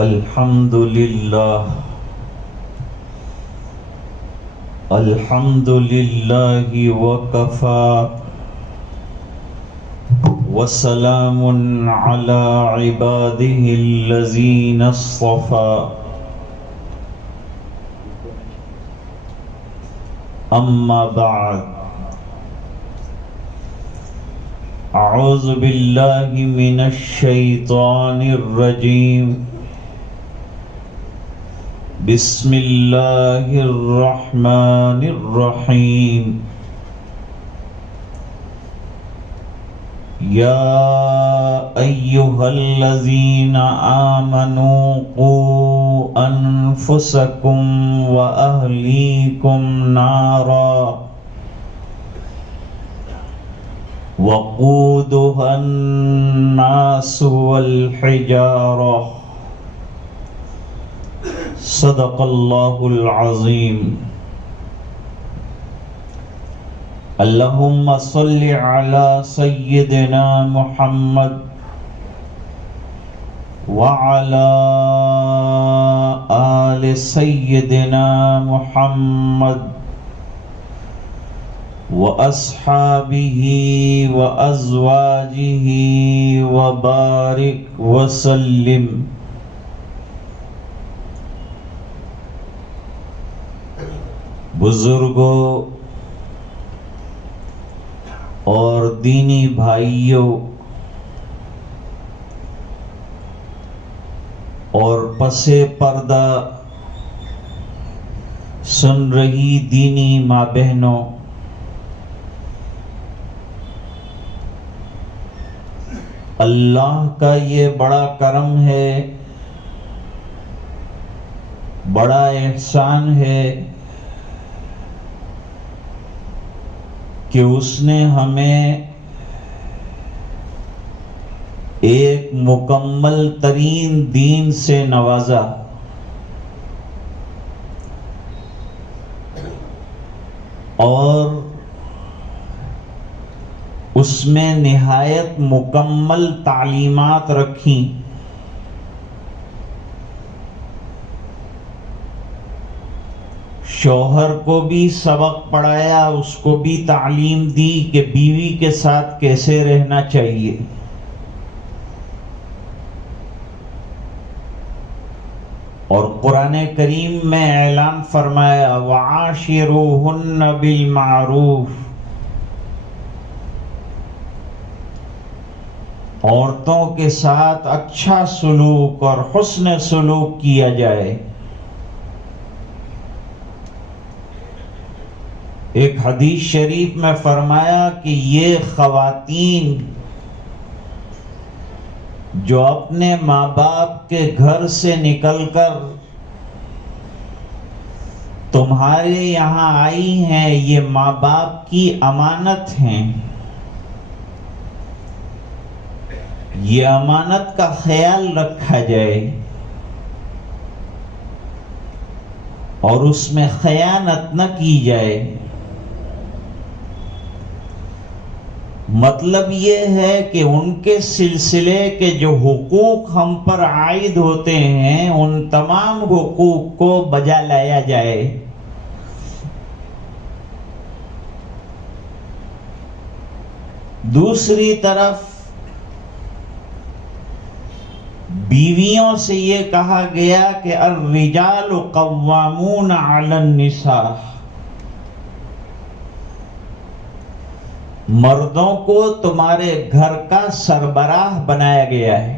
الحمد لله الحمد لله وكفى وسلام على عباده الذين اصطفى أما بعد أعوذ بالله من الشيطان الرجيم بسم الله الرحمن الرحيم يا أيها الذين آمنوا قوا أنفسكم وأهليكم نارا وقودها الناس والحجارة صدق الله العظيم اللهم صل على سيدنا محمد وعلى آل سيدنا محمد وأصحابه وأزواجه وبارك وسلم. بزرگوں اور دینی بھائیوں اور پس پردہ سن رہی دینی ماں بہنوں، اللہ کا یہ بڑا کرم ہے، بڑا احسان ہے کہ اس نے ہمیں ایک مکمل ترین دین سے نوازا، اور اس میں نہایت مکمل تعلیمات رکھیں. شوہر کو بھی سبق پڑھایا، اس کو بھی تعلیم دی کہ بیوی کے ساتھ کیسے رہنا چاہیے. اور قرآن کریم میں اعلان فرمایا وَعَاشِرُوهُنَّ بِالْمَعْرُوفِ، عورتوں کے ساتھ اچھا سلوک اور حسن سلوک کیا جائے. ایک حدیث شریف میں فرمایا کہ یہ خواتین جو اپنے ماں باپ کے گھر سے نکل کر تمہارے یہاں آئی ہیں، یہ ماں باپ کی امانت ہیں. یہ امانت کا خیال رکھا جائے اور اس میں خیانت نہ کی جائے. مطلب یہ ہے کہ ان کے سلسلے کے جو حقوق ہم پر عائد ہوتے ہیں ان تمام حقوق کو بجا لایا جائے. دوسری طرف بیویوں سے یہ کہا گیا کہ الرجال قوامون علی النساء، مردوں کو تمہارے گھر کا سربراہ بنایا گیا ہے،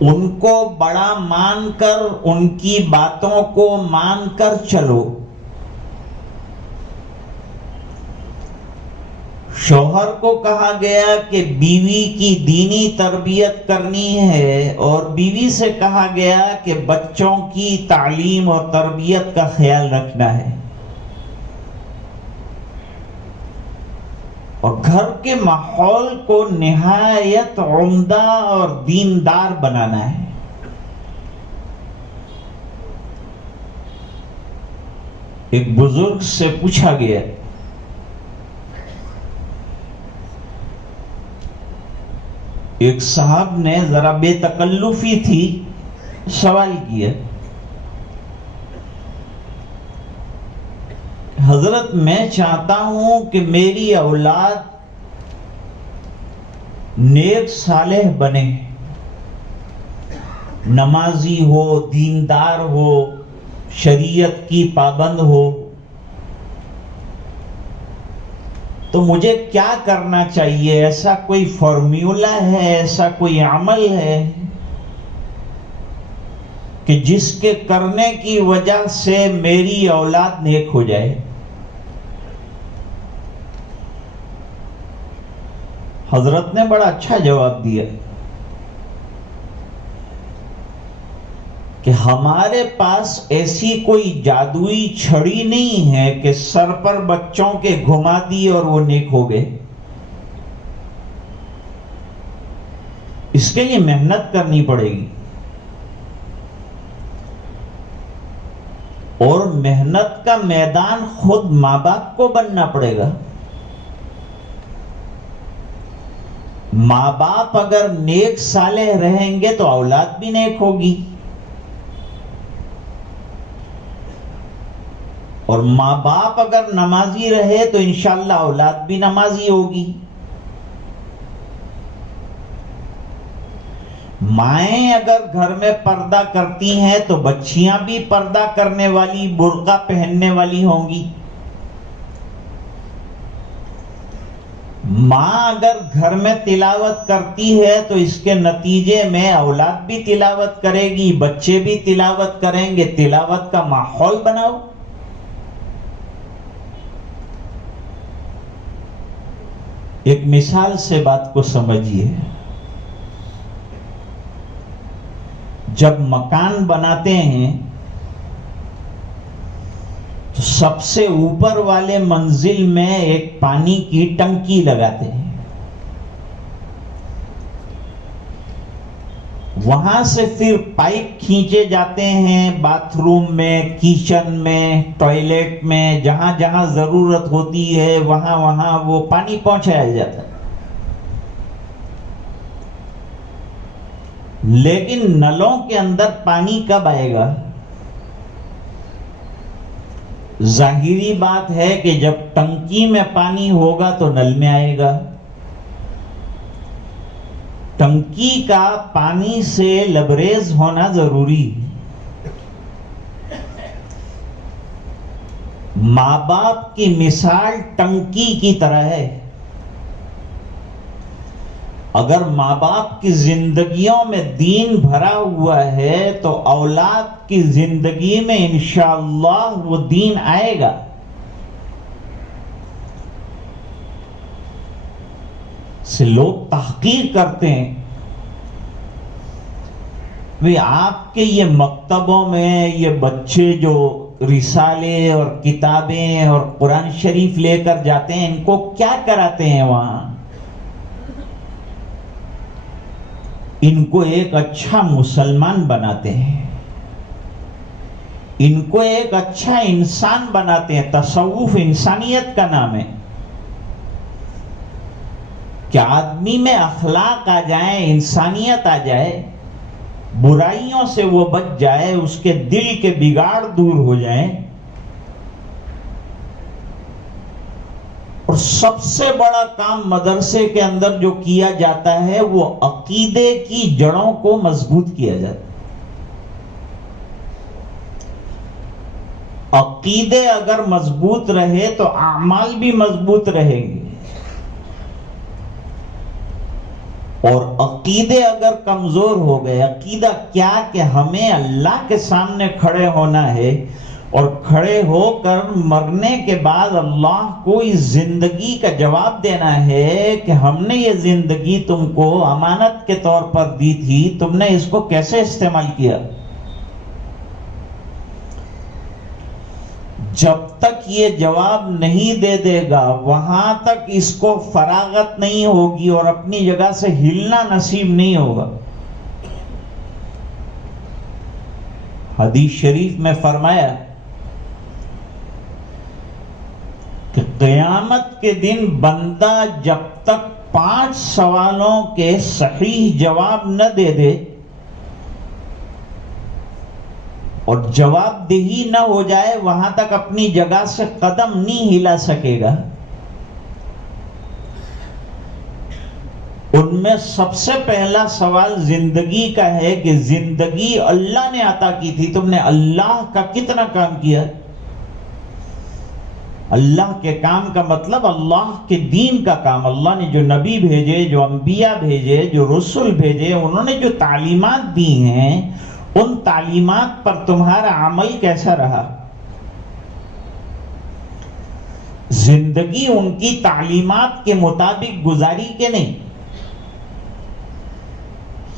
ان کو بڑا مان کر ان کی باتوں کو مان کر چلو. شوہر کو کہا گیا کہ بیوی کی دینی تربیت کرنی ہے، اور بیوی سے کہا گیا کہ بچوں کی تعلیم اور تربیت کا خیال رکھنا ہے. اور گھر کے ماحول کو نہایت عمدہ اور دیندار بنانا ہے. ایک بزرگ سے پوچھا گیا ایک صاحب نے ذرا بے تکلفی تھی سوال کیا، حضرت میں چاہتا ہوں کہ میری اولاد نیک صالح بنے، نمازی ہو، دیندار ہو، شریعت کی پابند ہو، تو مجھے کیا کرنا چاہیے؟ ایسا کوئی فارمیولا ہے، ایسا کوئی عمل ہے کہ جس کے کرنے کی وجہ سے میری اولاد نیک ہو جائے؟ حضرت نے بڑا اچھا جواب دیا کہ ہمارے پاس ایسی کوئی جادوئی چھڑی نہیں ہے کہ سر پر بچوں کے گھما دی اور وہ نیک ہو گئے. اس کے لیے محنت کرنی پڑے گی، اور محنت کا میدان خود ماں باپ کو بننا پڑے گا. ماں باپ اگر نیک صالح رہیں گے تو اولاد بھی نیک ہوگی، اور ماں باپ اگر نمازی رہے تو انشاءاللہ اولاد بھی نمازی ہوگی. مائیں اگر گھر میں پردہ کرتی ہیں تو بچیاں بھی پردہ کرنے والی، برقع پہننے والی ہوں گی. ماں اگر گھر میں تلاوت کرتی ہے تو اس کے نتیجے میں اولاد بھی تلاوت کرے گی، بچے بھی تلاوت کریں گے. تلاوت کا ماحول بناؤ. ایک مثال سے بات کو سمجھیے. جب مکان بناتے ہیں تو سب سے اوپر والے منزل میں ایک پانی کی ٹنکی لگاتے ہیں. وہاں سے پھر پائپ کھینچے جاتے ہیں باتھ روم میں، کچن میں، ٹوائلٹ میں، جہاں جہاں ضرورت ہوتی ہے وہاں وہاں وہ پانی پہنچایا جاتا ہے. لیکن نلوں کے اندر پانی کب آئے گا؟ ظاہری بات ہے کہ جب ٹنکی میں پانی ہوگا تو نل میں آئے گا. ٹنکی کا پانی سے لبریز ہونا ضروری. ماں باپ کی مثال ٹنکی کی طرح ہے. اگر ماں باپ کی زندگیوں میں دین بھرا ہوا ہے تو اولاد کی زندگی میں انشاءاللہ وہ دین آئے گا. سے لوگ تحقیر کرتے ہیں بھی آپ کے یہ مکتبوں میں یہ بچے جو رسالے اور کتابیں اور قرآن شریف لے کر جاتے ہیں ان کو کیا کراتے ہیں وہاں؟ ان کو ایک اچھا مسلمان بناتے ہیں، ان کو ایک اچھا انسان بناتے ہیں. تصوف انسانیت کا نام ہے کہ آدمی میں اخلاق آ جائیں، انسانیت آ جائے، برائیوں سے وہ بچ جائے، اس کے دل کے بگاڑ دور ہو جائیں. اور سب سے بڑا کام مدرسے کے اندر جو کیا جاتا ہے وہ عقیدے کی جڑوں کو مضبوط کیا جاتا ہے. عقیدے اگر مضبوط رہے تو اعمال بھی مضبوط رہیں گے، اور عقیدے اگر کمزور ہو گئے، عقیدہ کیا کہ ہمیں اللہ کے سامنے کھڑے ہونا ہے اور کھڑے ہو کر مرنے کے بعد اللہ کو اس زندگی کا جواب دینا ہے کہ ہم نے یہ زندگی تم کو امانت کے طور پر دی تھی، تم نے اس کو کیسے استعمال کیا؟ جب تک یہ جواب نہیں دے دے گا وہاں تک اس کو فراغت نہیں ہوگی اور اپنی جگہ سے ہلنا نصیب نہیں ہوگا. حدیث شریف میں فرمایا کہ قیامت کے دن بندہ جب تک 5 سوالوں کے صحیح جواب نہ دے دے اور جواب دہی نہ ہو جائے، وہاں تک اپنی جگہ سے قدم نہیں ہلا سکے گا۔ ان میں سب سے پہلا سوال زندگی کا ہے کہ زندگی اللہ نے عطا کی تھی، تم نے اللہ کا کتنا کام کیا؟ اللہ کے کام کا مطلب اللہ کے دین کا کام۔ اللہ نے جو نبی بھیجے، جو انبیاء بھیجے، جو رسول بھیجے، انہوں نے جو تعلیمات دی ہیں، ان تعلیمات پر تمہارا عمل کیسا رہا؟ زندگی ان کی تعلیمات کے مطابق گزاری کہ نہیں؟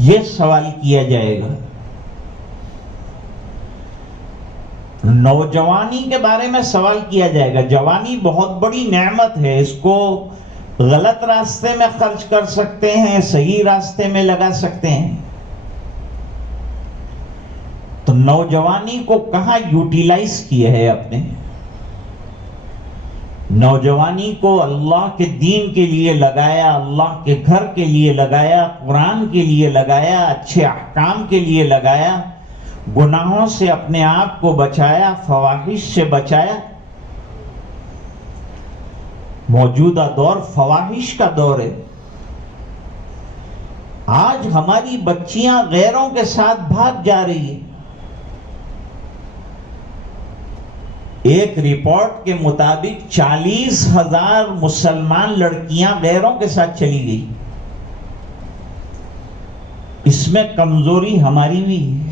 یہ سوال کیا جائے گا۔ نوجوانی کے بارے میں سوال کیا جائے گا۔ جوانی بہت بڑی نعمت ہے، اس کو غلط راستے میں خرچ کر سکتے ہیں، صحیح راستے میں لگا سکتے ہیں۔ تو نوجوانی کو کہاں یوٹیلائز کیا ہے اپنے؟ نوجوانی کو اللہ کے دین کے لیے لگایا، اللہ کے گھر کے لیے لگایا، قرآن کے لیے لگایا، اچھے احکام کے لیے لگایا، گناہوں سے اپنے آپ کو بچایا، فواحش سے بچایا۔ موجودہ دور فواحش کا دور ہے۔ آج ہماری بچیاں غیروں کے ساتھ بھاگ جا رہی ہیں۔ ایک رپورٹ کے مطابق 40,000 مسلمان لڑکیاں غیروں کے ساتھ چلی گئی۔ اس میں کمزوری ہماری بھی ہے۔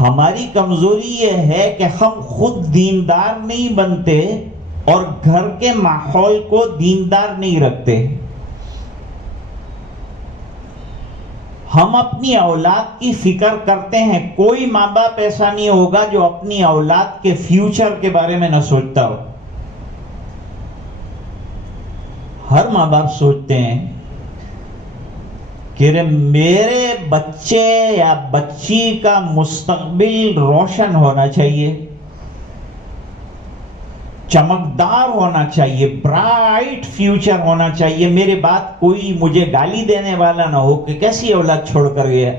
ہماری کمزوری یہ ہے کہ ہم خود دیندار نہیں بنتے اور گھر کے ماحول کو دیندار نہیں رکھتے۔ ہم اپنی اولاد کی فکر کرتے ہیں، کوئی ماں باپ ایسا نہیں ہوگا جو اپنی اولاد کے فیوچر کے بارے میں نہ سوچتا ہو۔ ہر ماں باپ سوچتے ہیں کہ میرے بچے یا بچی کا مستقبل روشن ہونا چاہیے، چمکدار ہونا چاہیے، برائٹ فیوچر ہونا چاہیے۔ میرے بعد کوئی مجھے گالی دینے والا نہ ہو کہ کیسی اولاد چھوڑ کر گیا،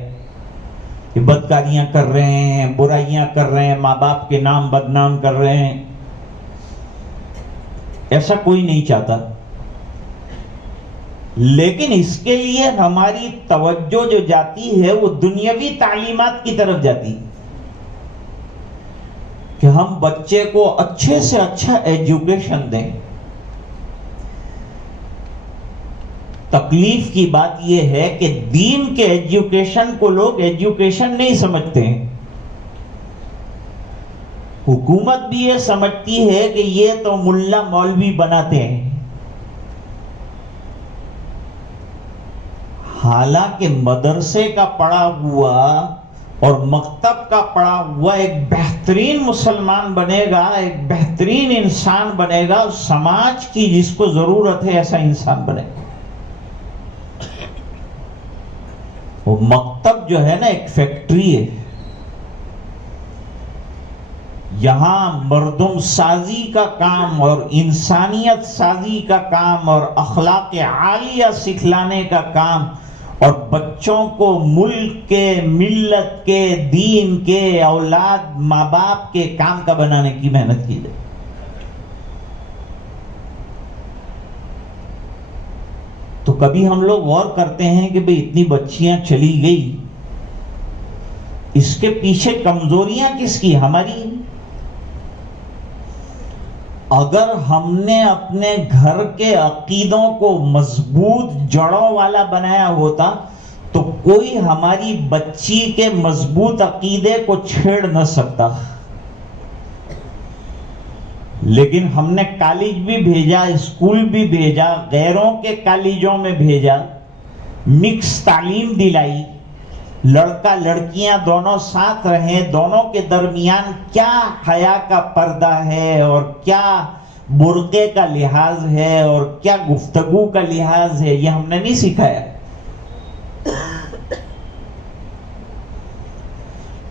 کہ بدکاریاں کر رہے ہیں، برائیاں کر رہے ہیں، ماں باپ کے نام بدنام کر رہے ہیں۔ ایسا کوئی نہیں چاہتا، لیکن اس کے لیے ہماری توجہ جو جاتی ہے وہ دنیاوی تعلیمات کی طرف جاتی ہے کہ ہم بچے کو اچھے سے اچھا ایجوکیشن دیں۔ تکلیف کی بات یہ ہے کہ دین کے ایجوکیشن کو لوگ ایجوکیشن نہیں سمجھتے ہیں۔ حکومت بھی یہ سمجھتی ہے کہ یہ تو ملا مولوی بناتے ہیں، حالانکہ مدرسے کا پڑھا ہوا اور مکتب کا پڑھا ہوا ایک بہترین مسلمان بنے گا، ایک بہترین انسان بنے گا، سماج کی جس کو ضرورت ہے ایسا انسان بنے گا۔ وہ مکتب جو ہے نا ایک فیکٹری ہے، یہاں مردم سازی کا کام اور انسانیت سازی کا کام اور اخلاق عالیہ سکھلانے کا کام اور بچوں کو ملک کے، ملت کے، دین کے، اولاد ماں باپ کے کام کا بنانے کی محنت کی جائے۔ تو کبھی ہم لوگ غور کرتے ہیں کہ بھئی اتنی بچیاں چلی گئی، اس کے پیچھے کمزوریاں کس کی؟ ہماری۔ اگر ہم نے اپنے گھر کے عقیدوں کو مضبوط جڑوں والا بنایا ہوتا تو کوئی ہماری بچی کے مضبوط عقیدے کو چھیڑ نہ سکتا۔ لیکن ہم نے کالج بھی بھیجا، اسکول بھی بھیجا، غیروں کے کالجوں میں بھیجا، مکس تعلیم دلائی، لڑکا لڑکیاں دونوں ساتھ رہیں، دونوں کے درمیان کیا حیا کا پردہ ہے اور کیا برقعے کا لحاظ ہے اور کیا گفتگو کا لحاظ ہے، یہ ہم نے نہیں سکھایا،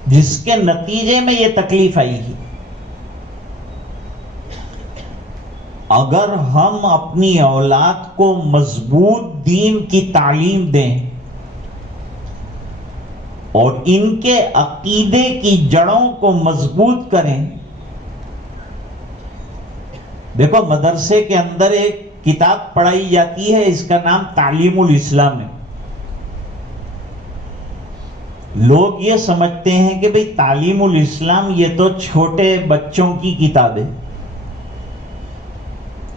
جس کے نتیجے میں یہ تکلیف آئی ہے۔ اگر ہم اپنی اولاد کو مضبوط دین کی تعلیم دیں اور ان کے عقیدے کی جڑوں کو مضبوط کریں. دیکھو مدرسے کے اندر ایک کتاب پڑھائی جاتی ہے، اس کا نام تعلیم الاسلام ہے. لوگ یہ سمجھتے ہیں کہ بھئی تعلیم الاسلام یہ تو چھوٹے بچوں کی کتاب ہے،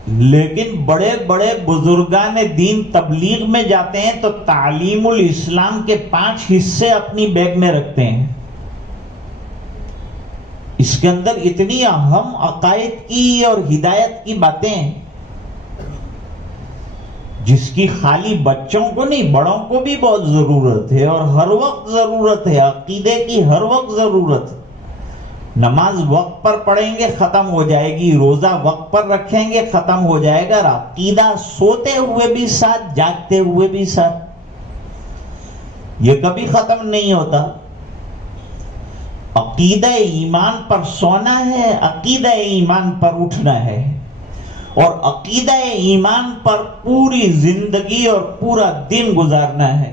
لیکن بڑے بڑے بزرگان دین تبلیغ میں جاتے ہیں تو تعلیم الاسلام کے 5 حصے اپنی بیگ میں رکھتے ہیں. اس کے اندر اتنی اہم عقائد کی اور ہدایت کی باتیں ہیں جس کی خالی بچوں کو نہیں، بڑوں کو بھی بہت ضرورت ہے، اور ہر وقت ضرورت ہے. عقیدے کی ہر وقت ضرورت ہے. نماز وقت پر پڑھیں گے ختم ہو جائے گی، روزہ وقت پر رکھیں گے ختم ہو جائے گا، اور عقیدہ سوتے ہوئے بھی ساتھ، جاگتے ہوئے بھی ساتھ، یہ کبھی ختم نہیں ہوتا. عقیدہ ایمان پر سونا ہے، عقیدہ ایمان پر اٹھنا ہے، اور عقیدہ ایمان پر پوری زندگی اور پورا دن گزارنا ہے.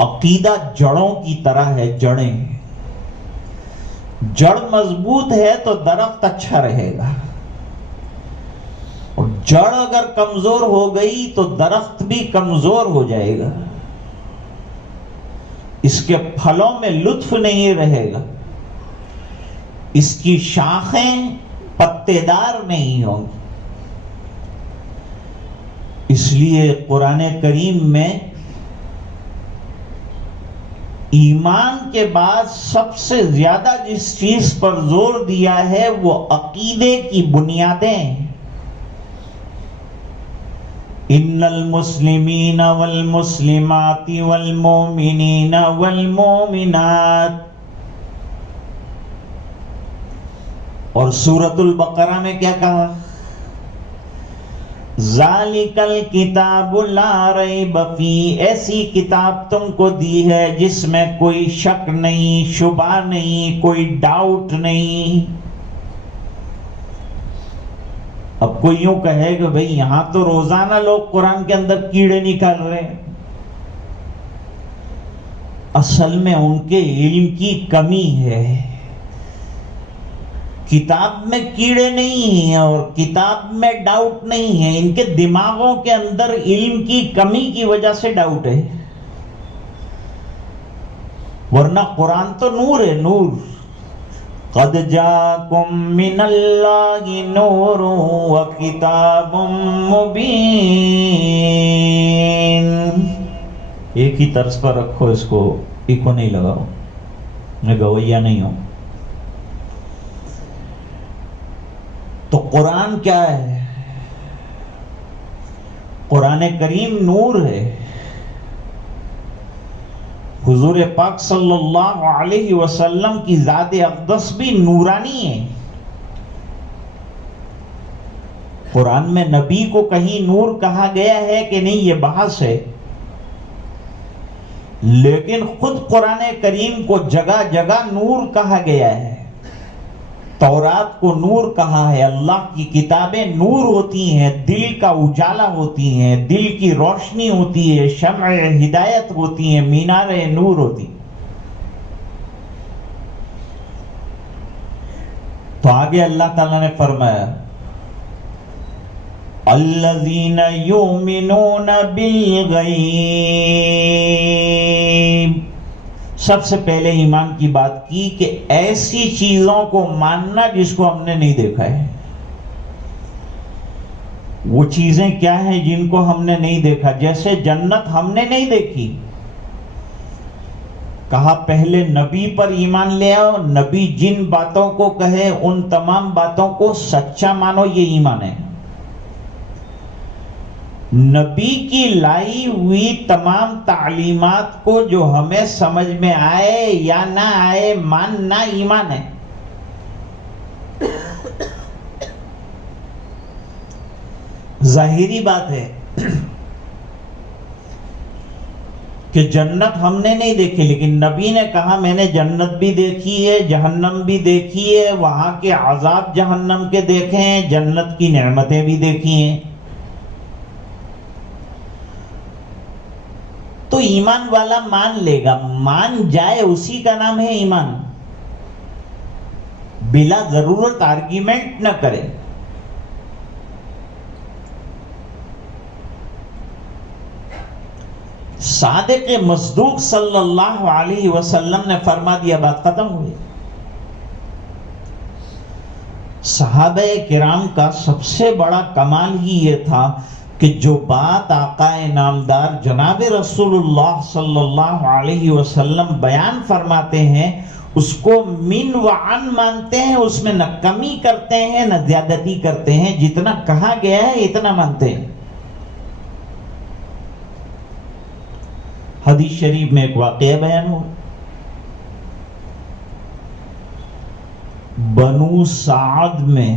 عقیدہ جڑوں کی طرح ہے، جڑیں. جڑ مضبوط ہے تو درخت اچھا رہے گا، اور جڑ اگر کمزور ہو گئی تو درخت بھی کمزور ہو جائے گا. اس کے پھلوں میں لطف نہیں رہے گا، اس کی شاخیں پتے دار نہیں ہوں گی. اس لیے قرآن کریم میں ایمان کے بعد سب سے زیادہ جس چیز پر زور دیا ہے وہ عقیدے کی بنیادیں. ان المسلمین والمسلمات والمؤمنین والمؤمنات. اور سورۃ البقرہ میں کیا کہا؟ ذالک الکتاب لا ریب فیہ. ایسی کتاب تم کو دی ہے جس میں کوئی شک نہیں، شبہ نہیں، کوئی ڈاؤٹ نہیں. اب کوئی یوں کہے کہ بھئی یہاں تو روزانہ لوگ قرآن کے اندر کیڑے نکال رہے ہیں. اصل میں ان کے علم کی کمی ہے. کتاب میں کیڑے نہیں ہیں اور کتاب میں ڈاؤٹ نہیں ہے، ان کے دماغوں کے اندر علم کی کمی کی وجہ سے ڈاؤٹ ہے. ورنہ قرآن تو نور ہے، نور. قد جاءکم من اللہ نور وکتاب مبین. ایک ہی طرز پر رکھو اس کو، ایکو نہیں لگاؤ، میں گویا نہیں ہوں. تو قرآن کیا ہے؟ قرآن کریم نور ہے. حضور پاک صلی اللہ علیہ وسلم کی ذات اقدس بھی نورانی ہے. قرآن میں نبی کو کہیں نور کہا گیا ہے کہ نہیں، یہ بحث ہے. لیکن خود قرآن کریم کو جگہ جگہ نور کہا گیا ہے. تورات کو نور کہا ہے. اللہ کی کتابیں نور ہوتی ہیں، دل کا اجالا ہوتی ہیں، دل کی روشنی ہوتی ہے، شمع ہدایت ہوتی ہیں، مینار نور ہوتی. تو آگے اللہ تعالیٰ نے فرمایا الذین یؤمنون بالغیب. سب سے پہلے ایمان کی بات کی کہ ایسی چیزوں کو ماننا جس کو ہم نے نہیں دیکھا ہے. وہ چیزیں کیا ہیں جن کو ہم نے نہیں دیکھا؟ جیسے جنت ہم نے نہیں دیکھی، کہا پہلے نبی پر ایمان لے آؤ، نبی جن باتوں کو کہے ان تمام باتوں کو سچا مانو، یہ ایمان ہے. نبی کی لائی ہوئی تمام تعلیمات کو جو ہمیں سمجھ میں آئے یا نہ آئے ماننا ایمان ہے. ظاہری بات ہے. کہ جنت ہم نے نہیں دیکھی، لیکن نبی نے کہا میں نے جنت بھی دیکھی ہے، جہنم بھی دیکھی ہے، وہاں کے عذاب جہنم کے دیکھے ہیں، جنت کی نعمتیں بھی دیکھی ہیں۔ تو ایمان والا مان لے گا، مان جائے، اسی کا نام ہے ایمان، بلا ضرورت آرگیومنٹ نہ کرے۔ صادق مصدوق صلی اللہ علیہ وسلم نے فرما دیا، بات ختم ہوئی۔ صحابہ کرام کا سب سے بڑا کمال ہی یہ تھا کہ جو بات آقا نامدار جناب رسول اللہ صلی اللہ علیہ وسلم بیان فرماتے ہیں اس کو من و عن مانتے ہیں، اس میں نہ کمی کرتے ہیں نہ زیادتی کرتے ہیں، جتنا کہا گیا ہے اتنا مانتے ہیں۔ حدیث شریف میں ایک واقعہ بیان ہوا، بنو سعد میں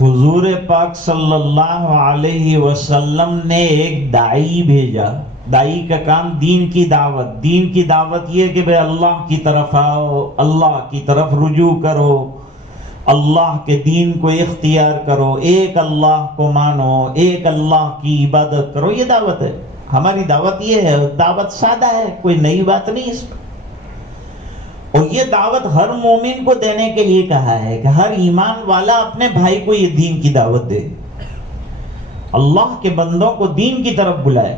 حضور پاک صلی اللہ علیہ وسلم نے ایک داعی بھیجا۔ داعی کا کام دین کی دعوت، دین کی دعوت یہ کہ بھئی اللہ کی طرف آؤ، اللہ کی طرف رجوع کرو، اللہ کے دین کو اختیار کرو، ایک اللہ کو مانو، ایک اللہ کی عبادت کرو، یہ دعوت ہے۔ ہماری دعوت یہ ہے، دعوت سادہ ہے، کوئی نئی بات نہیں اس میں۔ اور یہ دعوت ہر مومن کو دینے کے لیے کہا ہے کہ ہر ایمان والا اپنے بھائی کو یہ دین کی دعوت دے، اللہ کے بندوں کو دین کی طرف بلائے۔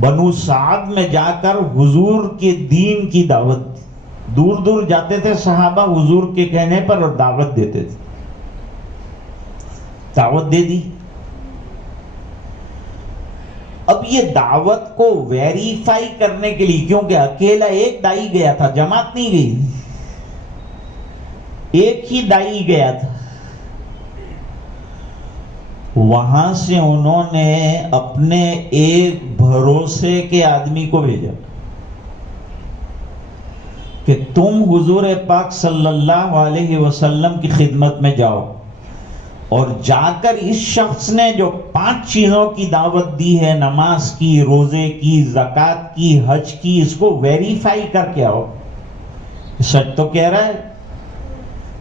بنو سعد میں جا کر حضور کے دین کی دعوت، دور دور جاتے تھے صحابہ حضور کے کہنے پر اور دعوت دیتے تھے، دعوت دے دی۔ اب یہ دعوت کو ویریفائی کرنے کے لیے، کیونکہ اکیلا ایک دائی گیا تھا، جماعت نہیں گئی، ایک ہی دائی گیا تھا، وہاں سے انہوں نے اپنے ایک بھروسے کے آدمی کو بھیجا کہ تم حضور پاک صلی اللہ علیہ وسلم کی خدمت میں جاؤ اور جا کر اس شخص نے جو 5 چیزوں کی دعوت دی ہے، نماز کی، روزے کی، زکوٰۃ کی، حج کی، اس کو ویریفائی کر کے آؤ، سچ تو کہہ رہا ہے،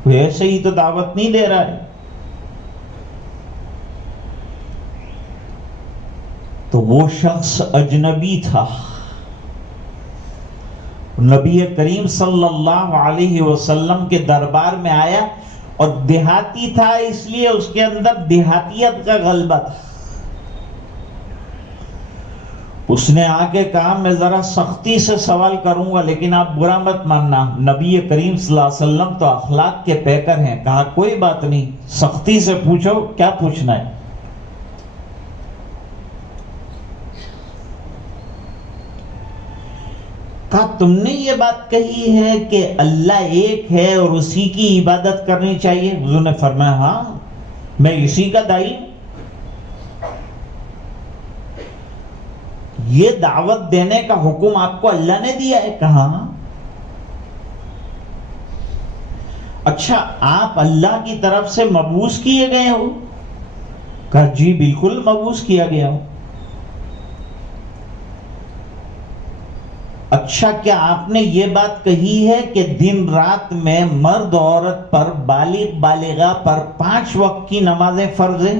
وہ ایسے ہی تو دعوت نہیں دے رہا ہے۔ تو وہ شخص اجنبی تھا، نبی کریم صلی اللہ علیہ وسلم کے دربار میں آیا، اور دیہاتی تھا اس لیے اس کے اندر دیہاتیت کا غلبہ تھا۔ اس نے آ کے کہا میں ذرا سختی سے سوال کروں گا لیکن آپ برا مت ماننا، نبی کریم صلی اللہ علیہ وسلم تو اخلاق کے پیکر ہیں۔ کہا کوئی بات نہیں، سختی سے پوچھو، کیا پوچھنا ہے؟ کہا تم نے یہ بات کہی ہے کہ اللہ ایک ہے اور اسی کی عبادت کرنی چاہیے؟ حضور نے فرمایا ہاں، میں اسی کا داعی ہوں۔ یہ دعوت دینے کا حکم آپ کو اللہ نے دیا ہے؟ کہا اچھا آپ اللہ کی طرف سے مبعوث کیے گئے ہو؟ کہا جی بالکل مبعوث کیا گیا ہوں۔ اچھا کیا آپ نے یہ بات کہی ہے کہ دن رات میں مرد عورت پر، بالغ بالغہ پر 5 وقت کی نمازیں فرض ہیں؟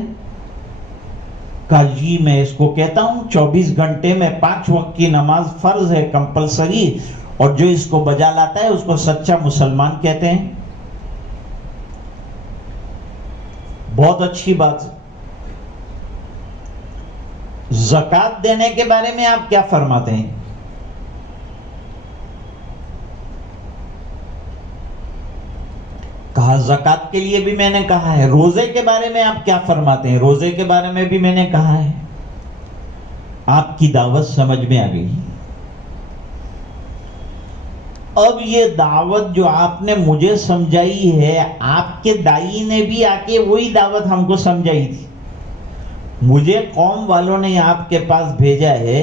کہا جی میں اس کو کہتا ہوں، 24 گھنٹے میں 5 وقت کی نماز فرض ہے، کمپلسری، اور جو اس کو بجا لاتا ہے اس کو سچا مسلمان کہتے ہیں۔ بہت اچھی بات۔ زکوٰۃ دینے کے بارے میں آپ کیا فرماتے ہیں؟ کہا زکوٰۃ کے لیے بھی میں نے کہا ہے۔ روزے کے بارے میں آپ کیا فرماتے ہیں؟ روزے کے بارے میں بھی میں نے کہا ہے۔ آپ کی دعوت سمجھ میں آ گئی۔ اب یہ دعوت جو آپ نے مجھے سمجھائی ہے، آپ کے دائی نے بھی آ کے وہی دعوت ہم کو سمجھائی تھی۔ مجھے قوم والوں نے آپ کے پاس بھیجا ہے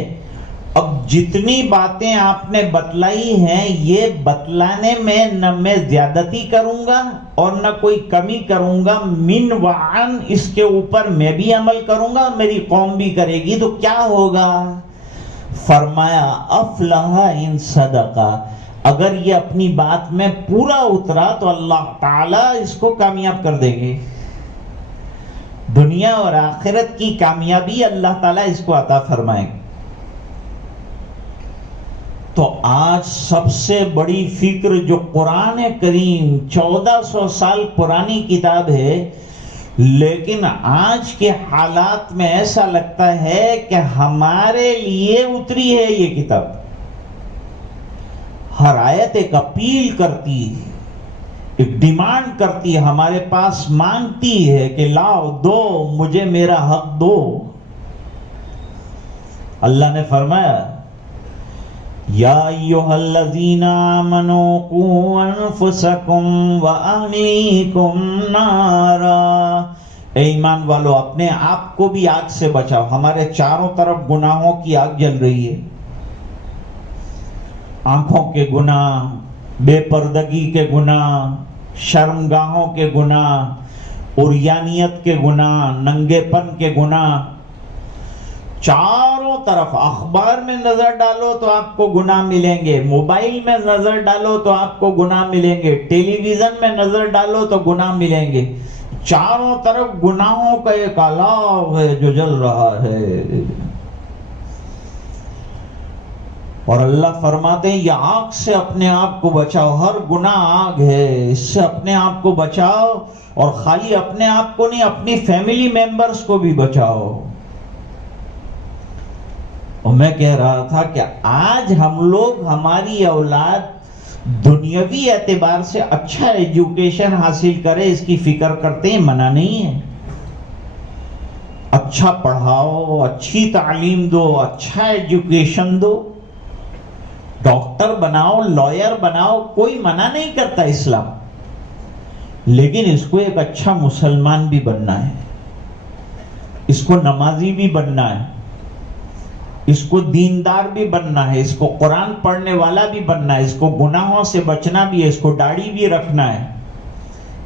اب جتنی باتیں آپ نے بتلائی ہیں یہ بتلانے میں نہ میں زیادتی کروں گا اور نہ کوئی کمی کروں گا، من وعن اس کے اوپر میں بھی عمل کروں گا، میری قوم بھی کرے گی، تو کیا ہوگا؟ فرمایا افلح ان صدقہ، اگر یہ اپنی بات میں پورا اترا تو اللہ تعالیٰ اس کو کامیاب کر دیں گے، دنیا اور آخرت کی کامیابی اللہ تعالیٰ اس کو عطا فرمائیں گے۔ تو آج سب سے بڑی فکر جو قرآن کریم 1400 سال پرانی کتاب ہے، لیکن آج کے حالات میں ایسا لگتا ہے کہ ہمارے لیے اتری ہے یہ کتاب۔ ہر آیت ایک اپیل کرتی ہے، ایک ڈیمانڈ کرتی ہے، ہمارے پاس مانگتی ہے کہ لاؤ دو مجھے میرا حق دو۔ اللہ نے فرمایا یا ایھا الذین آمنوا قوا انفسکم واہلیکم نارا، اے ایمان والو اپنے آپ کو بھی آگ سے بچاؤ۔ ہمارے چاروں طرف گناہوں کی آگ جل رہی ہے، آنکھوں کے گناہ، بے پردگی کے گناہ، شرمگاہوں کے گناہ، عریانیت کے گناہ، ننگے پن کے گناہ، چاروں طرف۔ اخبار میں نظر ڈالو تو آپ کو گناہ ملیں گے، موبائل میں نظر ڈالو تو آپ کو گناہ ملیں گے، ٹیلی ویژن میں نظر ڈالو تو گناہ ملیں گے، چاروں طرف گناہوں کا ایک الاؤ ہے جو جل رہا ہے۔ اور اللہ فرماتے ہیں یہ آگ سے اپنے آپ کو بچاؤ، ہر گناہ آگ ہے، اس سے اپنے آپ کو بچاؤ، اور خالی اپنے آپ کو نہیں اپنی فیملی ممبرز کو بھی بچاؤ۔ اور میں کہہ رہا تھا کہ آج ہم لوگ، ہماری اولاد دنیاوی اعتبار سے اچھا ایجوکیشن حاصل کرے اس کی فکر کرتے ہیں، منع نہیں ہے، اچھا پڑھاؤ، اچھی تعلیم دو، اچھا ایجوکیشن دو، ڈاکٹر بناؤ، لائر بناؤ، کوئی منع نہیں کرتا اسلام، لیکن اس کو ایک اچھا مسلمان بھی بننا ہے، اس کو نمازی بھی بننا ہے، اس کو دیندار بھی بننا ہے، اس کو قرآن پڑھنے والا بھی بننا ہے، اس کو گناہوں سے بچنا بھی ہے، اس کو داڑھی بھی رکھنا ہے،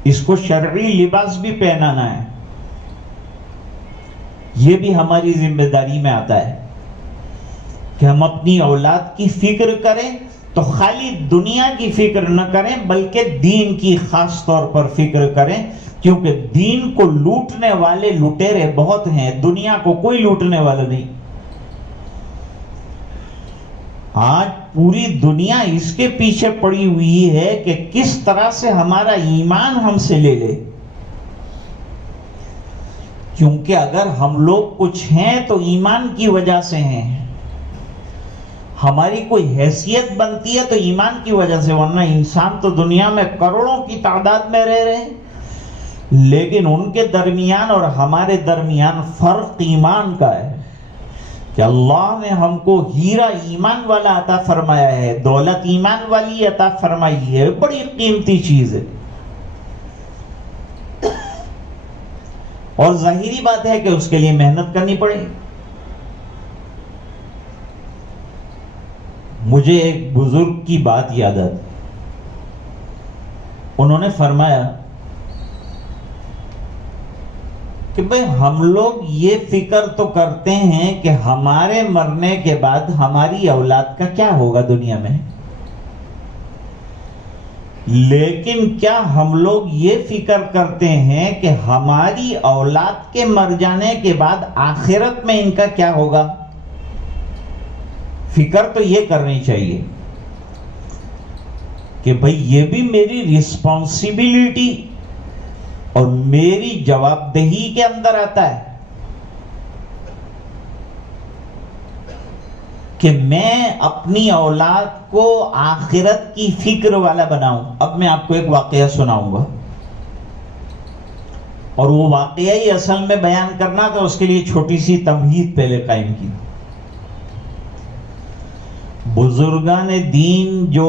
اس کو شرعی لباس بھی پہنانا ہے۔ یہ بھی ہماری ذمہ داری میں آتا ہے کہ ہم اپنی اولاد کی فکر کریں تو خالی دنیا کی فکر نہ کریں بلکہ دین کی خاص طور پر فکر کریں، کیونکہ دین کو لوٹنے والے لٹیرے بہت ہیں، دنیا کو کوئی لوٹنے والا نہیں۔ آج پوری دنیا اس کے پیچھے پڑی ہوئی ہے کہ کس طرح سے ہمارا ایمان ہم سے لے لے، کیونکہ اگر ہم لوگ کچھ ہیں تو ایمان کی وجہ سے ہیں، ہماری کوئی حیثیت بنتی ہے تو ایمان کی وجہ سے، ورنہ انسان تو دنیا میں کروڑوں کی تعداد میں رہ رہے ہیں، لیکن ان کے درمیان اور ہمارے درمیان فرق ایمان کا ہے کہ اللہ نے ہم کو ہیرا ایمان والا عطا فرمایا ہے، دولت ایمان والی عطا فرمائی ہے، بڑی قیمتی چیز ہے۔ اور ظاہری بات ہے کہ اس کے لیے محنت کرنی پڑے گی۔ مجھے ایک بزرگ کی بات یاد آتی، انہوں نے فرمایا کہ بھئی ہم لوگ یہ فکر تو کرتے ہیں کہ ہمارے مرنے کے بعد ہماری اولاد کا کیا ہوگا دنیا میں، لیکن کیا ہم لوگ یہ فکر کرتے ہیں کہ ہماری اولاد کے مر جانے کے بعد آخرت میں ان کا کیا ہوگا؟ فکر تو یہ کرنی چاہیے کہ بھئی یہ بھی میری رسپانسبلٹی اور میری جواب دہی کے اندر آتا ہے کہ میں اپنی اولاد کو آخرت کی فکر والا بناؤں۔ اب میں آپ کو ایک واقعہ سناؤں گا، اور وہ واقعہ ہی اصل میں بیان کرنا تھا، اس کے لیے چھوٹی سی تمہید پہلے قائم کی۔ بزرگان دین جو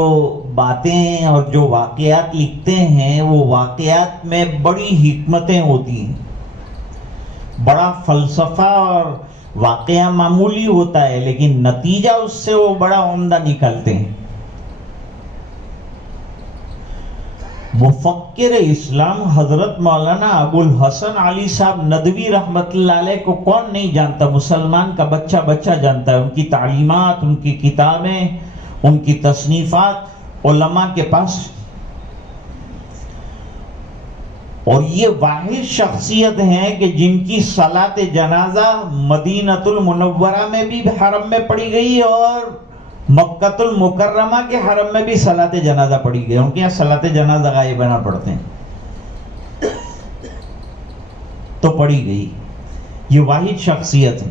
باتیں اور جو واقعات لکھتے ہیں، وہ واقعات میں بڑی حکمتیں ہوتی ہیں، بڑا فلسفہ اور واقعہ معمولی ہوتا ہے لیکن نتیجہ اس سے وہ بڑا عمدہ نکلتے ہیں. مفکر اسلام حضرت مولانا ابو الحسن علی صاحب ندوی رحمت اللہ علیہ کو کون نہیں جانتا؟ مسلمان کا بچہ بچہ جانتا ہے. ان کی تعلیمات، ان کی کتابیں، ان کی تصنیفات علماء کے پاس. اور یہ واحد شخصیت ہیں کہ جن کی صلاۃ جنازہ مدینۃ المنورہ میں بھی حرم میں پڑھی گئی اور مکۃ المکرمہ کے حرم میں بھی صلاۃ جنازہ پڑھی گئی. ان کے یہاں صلاۃ جنازہ غائبانہ پڑھتے ہیں تو پڑھی گئی. یہ واحد شخصیت ہے.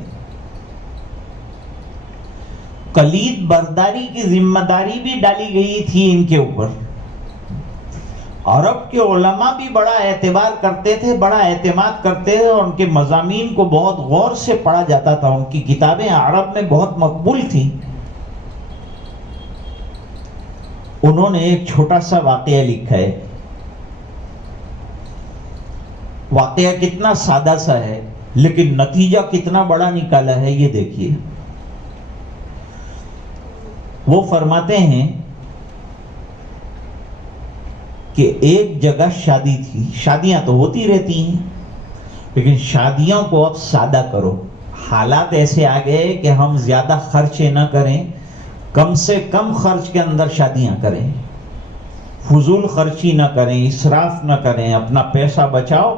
کلید برداری کی ذمہ داری بھی ڈالی گئی تھی ان کے اوپر. عرب کے علماء بھی بڑا اعتبار کرتے تھے، بڑا اعتماد کرتے تھے، اور ان کے مضامین کو بہت غور سے پڑھا جاتا تھا. ان کی کتابیں عرب میں بہت مقبول تھیں. انہوں نے ایک چھوٹا سا واقعہ لکھا ہے. واقعہ کتنا سادہ سا ہے لیکن نتیجہ کتنا بڑا نکالا ہے یہ دیکھیے. وہ فرماتے ہیں کہ ایک جگہ شادی تھی. شادیاں تو ہوتی رہتی ہیں لیکن شادیوں کو اب سادہ کرو. حالات ایسے آ گئے کہ ہم زیادہ خرچے نہ کریں، کم سے کم خرچ کے اندر شادیاں کریں، فضول خرچی نہ کریں، اسراف نہ کریں، اپنا پیسہ بچاؤ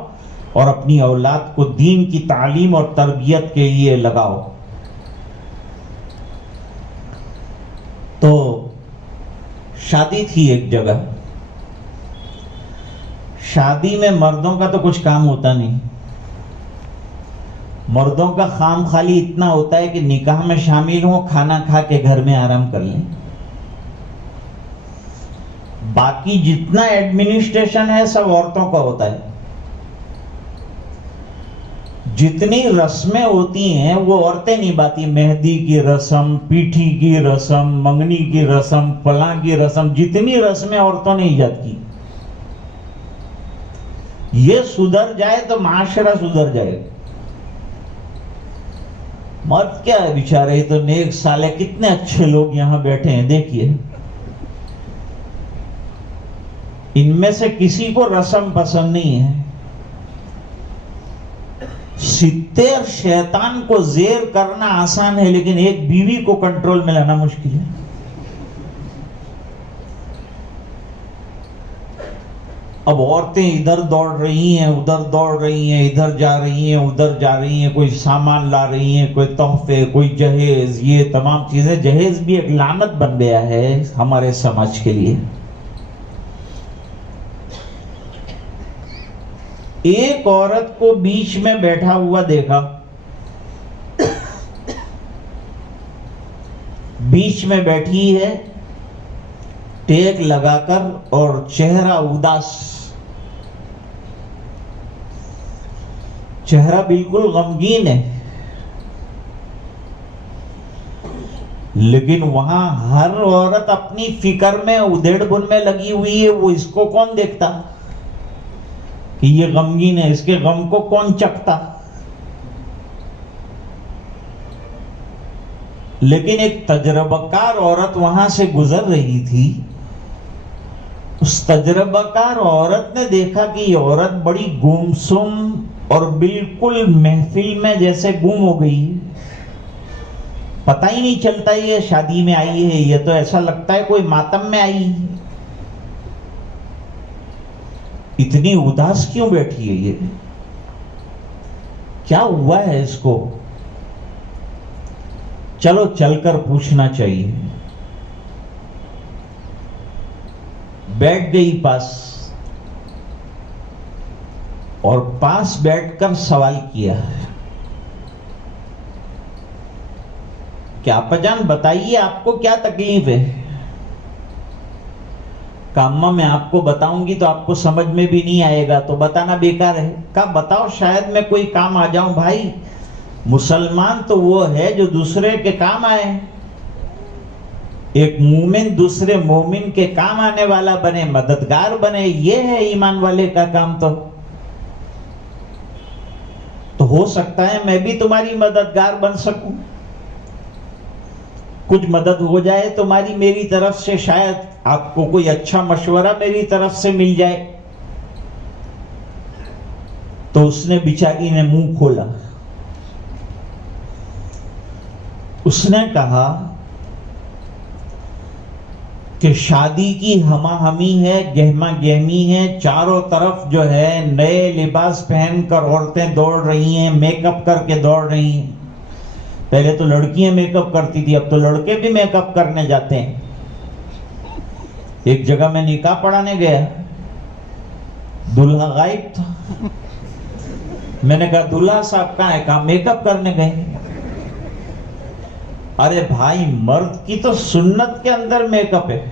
اور اپنی اولاد کو دین کی تعلیم اور تربیت کے لیے لگاؤ. تو شادی تھی ایک جگہ. شادی میں مردوں کا تو کچھ کام ہوتا نہیں. مردوں کا خام خالی اتنا ہوتا ہے کہ نکاح میں شامل ہوں، کھانا کھا کے گھر میں آرام کر لیں. باقی جتنا ایڈمنسٹریشن ہے سب عورتوں کا ہوتا ہے. جتنی رسمیں ہوتی ہیں وہ عورتیں نبھاتی. مہندی کی رسم، پیٹھی کی رسم، منگنی کی رسم، فلاں کی رسم، جتنی رسمیں عورتوں نے ایجاد کی. یہ سدھر جائے تو معاشرہ سدھر جائے. مرد کیا ہے بیچارے، تو نیک سالے کتنے اچھے لوگ یہاں بیٹھے ہیں دیکھیے. ان میں سے کسی کو رسم پسند نہیں ہے. ستر شیطان کو زیر کرنا آسان ہے لیکن ایک بیوی کو کنٹرول میں لانا مشکل ہے. اب عورتیں ادھر دوڑ رہی ہیں، ادھر دوڑ رہی ہیں، ادھر جا رہی ہیں، ادھر جا رہی ہیں، کوئی سامان لا رہی ہیں، کوئی تحفے، کوئی جہیز. یہ تمام چیزیں، جہیز بھی ایک لعنت بن گیا ہے ہمارے سماج کے لیے. ایک عورت کو بیچ میں بیٹھا ہوا دیکھا، بیچ میں بیٹھی ہے ٹیک لگا کر اور چہرہ اداس، چہرہ بالکل غمگین ہے. لیکن وہاں ہر عورت اپنی فکر میں ادھیڑ بن میں لگی ہوئی ہے. وہ اس کو کون دیکھتا کہ یہ غمگین ہے؟ اس کے غم کو کون چکھتا؟ لیکن ایک تجربہ کار عورت وہاں سے گزر رہی تھی. اس تجربہ کار عورت نے دیکھا کہ یہ عورت بڑی گمسم اور بالکل محفل میں جیسے گم ہو گئی. پتہ ہی نہیں چلتا یہ شادی میں آئی ہے، یہ تو ایسا لگتا ہے کوئی ماتم میں آئی. اتنی اداس کیوں بیٹھی ہے؟ یہ کیا ہوا ہے اس کو؟ چلو چل کر پوچھنا چاہیے. بیٹھ گئی پاس اور پاس بیٹھ کر سوال کیا کہ آپا جان بتائیے آپ کو کیا تکلیف ہے؟ کامہ میں آپ کو بتاؤں گی تو آپ کو سمجھ میں بھی نہیں آئے گا، تو بتانا بیکار ہے. کہا بتاؤ شاید میں کوئی کام آ جاؤں. بھائی مسلمان تو وہ ہے جو دوسرے کے کام آئے. ایک مومن دوسرے مومن کے کام آنے والا بنے، مددگار بنے، یہ ہے ایمان والے کا کام. تو ہو سکتا ہے میں بھی تمہاری مددگار بن سکوں، کچھ مدد ہو جائے تمہاری میری طرف سے، شاید آپ کو کوئی اچھا مشورہ میری طرف سے مل جائے۔ تو اس نے بیچاری نے منہ کھولا، اس نے کہا کہ شادی کی ہما ہمی ہے، گہما گہمی ہے، چاروں طرف جو ہے نئے لباس پہن کر عورتیں دوڑ رہی ہیں، میک اپ کر کے دوڑ رہی ہیں۔ پہلے تو لڑکیاں میک اپ کرتی تھی، اب تو لڑکے بھی میک اپ کرنے جاتے ہیں۔ ایک جگہ میں نکاح پڑھانے گیا، دلہا غائب تھا، میں نے کہا دلہا صاحب کہاں ہے؟ کہا میک اپ کرنے گئے۔ ارے بھائی، مرد کی تو سنت کے اندر میک اپ ہے،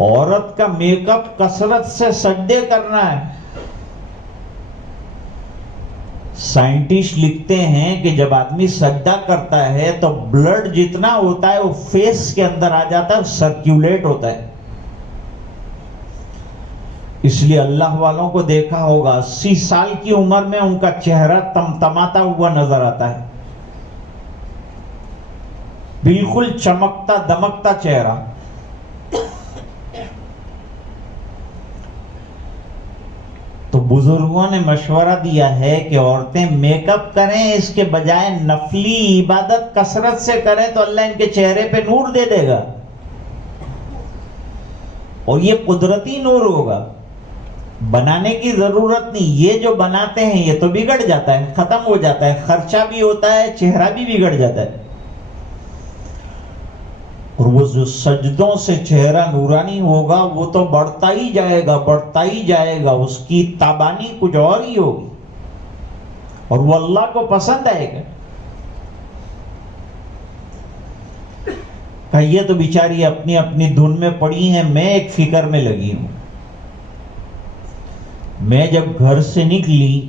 عورت کا میک اپ کثرت سے سجدے کرنا ہے۔ سائنٹسٹ لکھتے ہیں کہ جب آدمی سجدہ کرتا ہے تو بلڈ جتنا ہوتا ہے وہ فیس کے اندر آ جاتا ہے، سرکیولیٹ ہوتا ہے۔ اس لیے اللہ والوں کو دیکھا ہوگا 80 سال کی عمر میں ان کا چہرہ تمتماتا ہوا نظر آتا ہے، بالکل چمکتا دمکتا چہرہ۔ تو بزرگوں نے مشورہ دیا ہے کہ عورتیں میک اپ کریں، اس کے بجائے نفلی عبادت کثرت سے کریں تو اللہ ان کے چہرے پہ نور دے دے گا، اور یہ قدرتی نور ہوگا، بنانے کی ضرورت نہیں۔ یہ جو بناتے ہیں یہ تو بگڑ جاتا ہے، ختم ہو جاتا ہے، خرچہ بھی ہوتا ہے، چہرہ بھی بگڑ جاتا ہے۔ اور وہ جو سجدوں سے چہرہ نورانی ہوگا وہ تو بڑھتا ہی جائے گا، بڑھتا ہی جائے گا، اس کی تابانی کچھ اور ہی ہوگی، اور وہ اللہ کو پسند آئے گا۔ کہ یہ تو بیچاری اپنی اپنی دھن میں پڑی ہیں، میں ایک فکر میں لگی ہوں۔ میں جب گھر سے نکلی،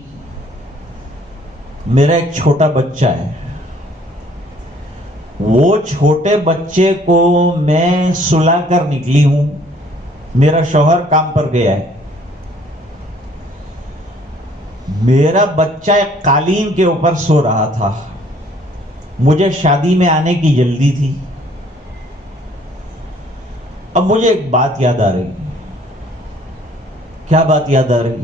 میرا ایک چھوٹا بچہ ہے، وہ چھوٹے بچے کو میں سلا کر نکلی ہوں، میرا شوہر کام پر گیا ہے، میرا بچہ ایک قالین کے اوپر سو رہا تھا، مجھے شادی میں آنے کی جلدی تھی۔ اب مجھے ایک بات یاد آ رہی۔ کیا بات یاد آ رہی؟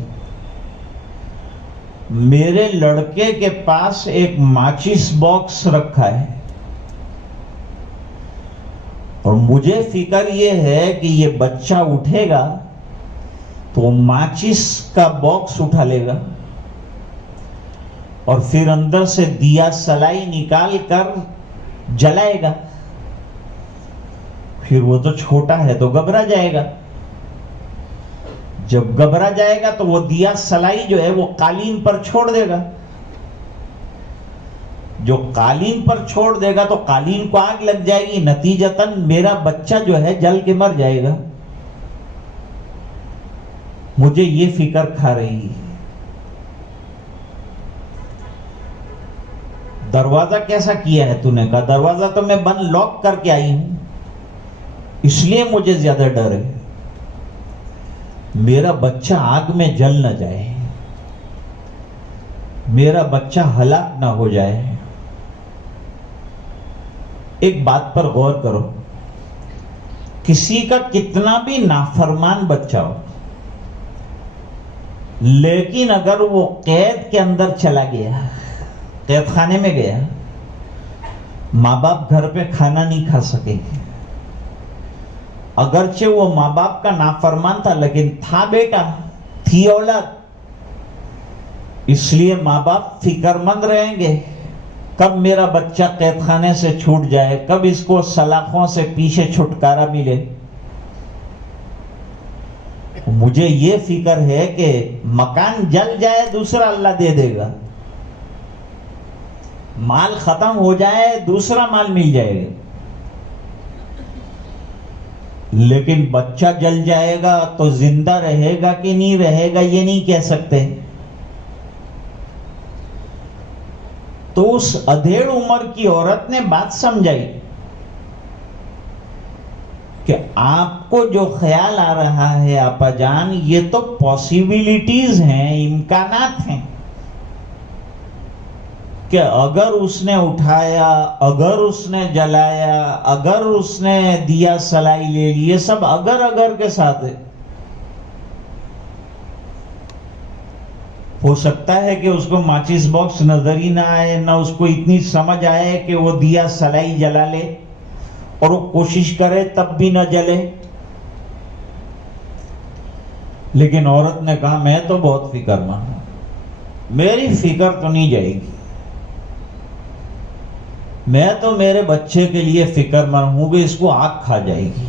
میرے لڑکے کے پاس ایک ماچس باکس رکھا ہے، اور مجھے فکر یہ ہے کہ یہ بچہ اٹھے گا تو وہ ماچس کا باکس اٹھا لے گا اور پھر اندر سے دیا سلائی نکال کر جلائے گا، پھر وہ تو چھوٹا ہے تو گھبرا جائے گا، جب گھبرا جائے گا تو وہ دیا سلائی جو ہے وہ قالین پر چھوڑ دے گا، جو قالین پر چھوڑ دے گا تو قالین کو آگ لگ جائے گی، نتیجتاً میرا بچہ جو ہے جل کے مر جائے گا۔ مجھے یہ فکر کھا رہی ہے۔ دروازہ کیسا کیا ہے تو نے؟ کہا دروازہ تو میں بند لاک کر کے آئی ہوں، اس لیے مجھے زیادہ ڈر ہے، میرا بچہ آگ میں جل نہ جائے، میرا بچہ ہلاک نہ ہو جائے۔ ایک بات پر غور کرو، کسی کا کتنا بھی نافرمان بچہ ہو، لیکن اگر وہ قید کے اندر چلا گیا، قید خانے میں گیا، ماں باپ گھر پہ کھانا نہیں کھا سکے گے، اگرچہ وہ ماں باپ کا نافرمان تھا لیکن تھا بیٹا، تھی اولاد، اس لیے ماں باپ فکر مند رہیں گے کب میرا بچہ قید خانے سے چھوٹ جائے، کب اس کو سلاخوں سے پیچھے چھٹکارا ملے۔ مجھے یہ فکر ہے کہ مکان جل جائے دوسرا اللہ دے دے گا، مال ختم ہو جائے دوسرا مال مل جائے گا، لیکن بچہ جل جائے گا تو زندہ رہے گا کہ نہیں رہے گا یہ نہیں کہہ سکتے۔ تو اس ادھیڑ عمر کی عورت نے بات سمجھائی کہ آپ کو جو خیال آ رہا ہے آپا جان، یہ تو پاسیبلٹیز ہیں، امکانات ہیں، کہ اگر اس نے اٹھایا، اگر اس نے جلایا، اگر اس نے دیا سلائی لے لی، یہ سب اگر کے ساتھ ہے. ہو سکتا ہے کہ اس کو ماچس باکس نظر ہی نہ آئے، نہ اس کو اتنی سمجھ آئے کہ وہ دیا سلائی جلا لے، اور وہ کوشش کرے تب بھی نہ جلے. لیکن عورت نے کہا میں تو بہت فکر مند ہوں، میری فکر تو نہیں جائے گی، میں تو میرے بچے کے لیے فکر مند ہوں کہ اس کو آگ کھا جائے گی.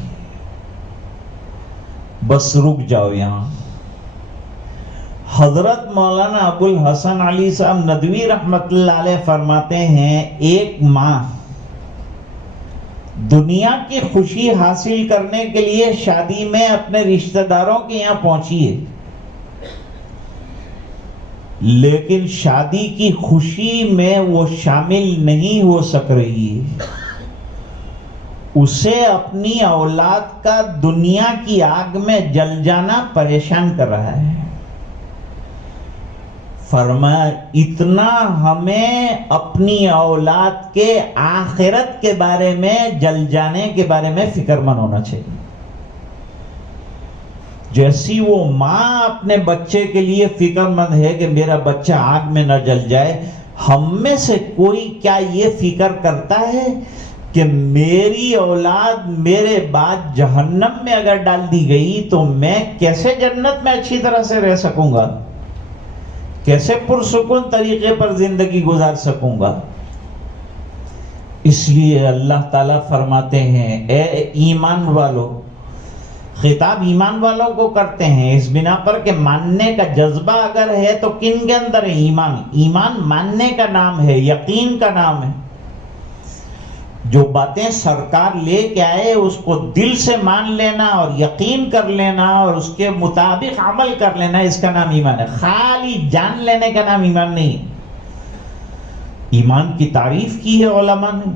بس رک جاؤ یہاں. حضرت مولانا ابو الحسن علی صاحب ندوی رحمت اللہ علیہ فرماتے ہیں ایک ماں دنیا کی خوشی حاصل کرنے کے لیے شادی میں اپنے رشتہ داروں کے یہاں پہنچی ہے، لیکن شادی کی خوشی میں وہ شامل نہیں ہو سک رہی ہے. اسے اپنی اولاد کا دنیا کی آگ میں جل جانا پریشان کر رہا ہے. فرمایا اتنا ہمیں اپنی اولاد کے آخرت کے بارے میں، جل جانے کے بارے میں فکر مند ہونا چاہیے. جیسی وہ ماں اپنے بچے کے لیے فکر مند ہے کہ میرا بچہ آگ میں نہ جل جائے، ہم میں سے کوئی کیا یہ فکر کرتا ہے کہ میری اولاد میرے بعد جہنم میں اگر ڈال دی گئی تو میں کیسے جنت میں اچھی طرح سے رہ سکوں گا، کیسے پرسکون طریقے پر زندگی گزار سکوں گا؟ اس لیے اللہ تعالیٰ فرماتے ہیں اے ایمان والو، خطاب ایمان والوں کو کرتے ہیں اس بنا پر کہ ماننے کا جذبہ اگر ہے تو کن کے اندر ہے؟ ایمان ماننے کا نام ہے، یقین کا نام ہے. جو باتیں سرکار لے کے آئے اس کو دل سے مان لینا اور یقین کر لینا اور اس کے مطابق عمل کر لینا، اس کا نام ایمان ہے. خالی جان لینے کا نام ایمان نہیں ہے. ایمان کی تعریف کی ہے علماء نے،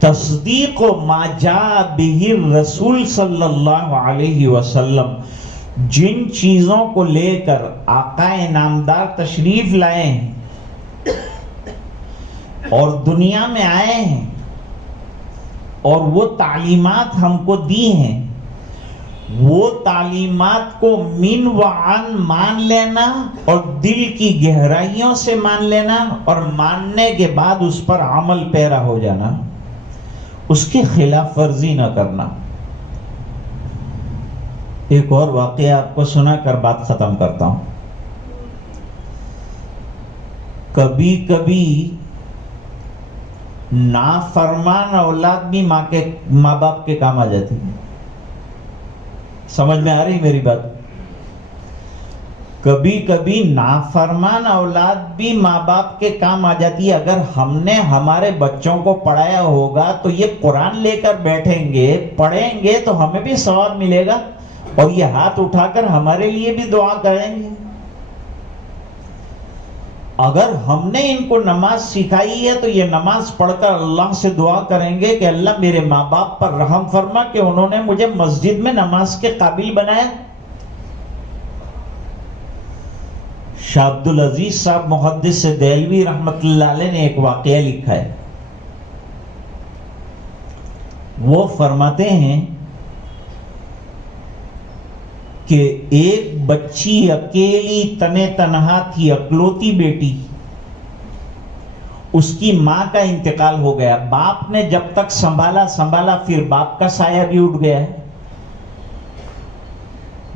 تصدیق ما جاء بہ الرسول صلی اللہ علیہ وسلم. جن چیزوں کو لے کر آقا نامدار تشریف لائے ہیں اور دنیا میں آئے ہیں اور وہ تعلیمات ہم کو دی ہیں، وہ تعلیمات کو من وعن مان لینا اور دل کی گہرائیوں سے مان لینا، اور ماننے کے بعد اس پر عمل پیرا ہو جانا، اس کی خلاف ورزی نہ کرنا. ایک اور واقعہ آپ کو سنا کر بات ختم کرتا ہوں. کبھی کبھی نافرمان اولاد بھی ماں باپ کے کام آ جاتی ہے. سمجھ میں آ رہی میری بات؟ کبھی کبھی نافرمان اولاد بھی ماں باپ کے کام آ جاتی ہے. اگر ہم نے ہمارے بچوں کو پڑھایا ہوگا تو یہ قرآن لے کر بیٹھیں گے، پڑھیں گے تو ہمیں بھی ثواب ملے گا، اور یہ ہاتھ اٹھا کر ہمارے لیے بھی دعا کریں گے. اگر ہم نے ان کو نماز سکھائی ہے تو یہ نماز پڑھ کر اللہ سے دعا کریں گے کہ اللہ میرے ماں باپ پر رحم فرما کہ انہوں نے مجھے مسجد میں نماز کے قابل بنایا. شاہ عبدالعزیز صاحب محدث دہلوی رحمت اللہ علیہ نے ایک واقعہ لکھا ہے. وہ فرماتے ہیں کہ ایک بچی اکیلی تنے تنہا تھی، اکلوتی بیٹی. اس کی ماں کا انتقال ہو گیا. باپ نے جب تک سنبھالا پھر باپ کا سایہ بھی اٹھ گیا،